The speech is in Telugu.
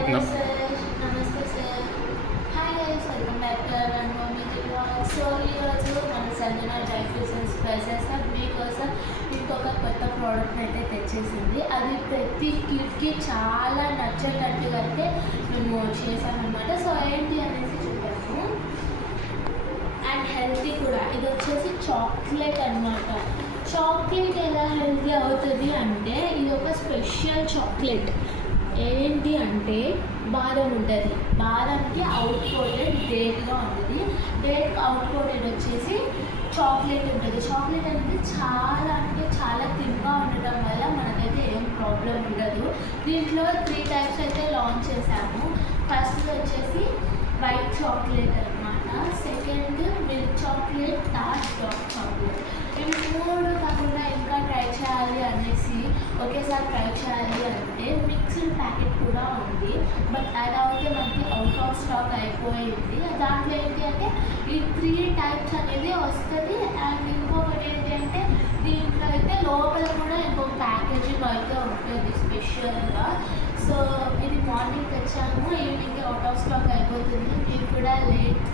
Hello sir, namaste sir. Hi guys, welcome back to our Mommy vlog. So ఈరోజు మన సంజన డ్రై ఫ్రూట్స్ స్పైసెస్ మీకోసం ఇంకొక కొత్త ప్రోడక్ట్ అయితే తెచ్చేసింది. అది ప్రతి కిడ్కి చాలా నచ్చేటట్టుగా అయితే మేము చేసామన్నమాట. సో ఏంటి అనేసి చూద్దాము. అండ్ హెల్తీ కూడా. ఇది వచ్చేసి చాక్లెట్ అన్నమాట. చాక్లెట్ ఎలా హెల్తీ అవుతుంది అంటే ఇది ఒక స్పెషల్ చాక్లెట్. ఏంటి అంటే బాదం ఉంటుంది, బాదంకి అవుట్ కోటెడ్ డేట్గా ఉంటుంది. డేట్ అవుట్ కోటెడ్ వచ్చేసి చాక్లెట్ ఉంటుంది. చాక్లెట్ అనేది చాలా అంటే చాలా థిన్గా ఉండటం వల్ల మనకైతే ఏం ప్రాబ్లం ఉండదు. దీంట్లో 3 టైప్స్ అయితే లాంచ్ చేశాము. ఫస్ట్ వచ్చేసి వైట్ చాక్లెట్ అనమాట, second milk chocolate, dark chocolate. ఇవి 3 కాకుండా ఇంకా ట్రై చేయాలి అనేసి ఒకేసారి ట్రై చేయాలి అంటే మిక్స్డ్ ప్యాకెట్ కూడా ఉంది. బట్ అది అయితే మనకి అవుట్ ఆఫ్ స్టాక్ అయిపోయింది. దాంట్లో ఏంటి అంటే ఈ 3 టైప్స్ అనేది వస్తుంది. అండ్ ఇంకొకటి ఏంటి అంటే దీంట్లో అయితే లోపల కూడా ఇంకొక ప్యాకేజింగ్ అయితే ఉంటుంది స్పెషల్గా. సో ఇది మార్నింగ్ తెచ్చాము, ఈవినింగ్ అవుట్ ఆఫ్ స్టాక్ అయిపోతుంది. మీరు కూడా లేట్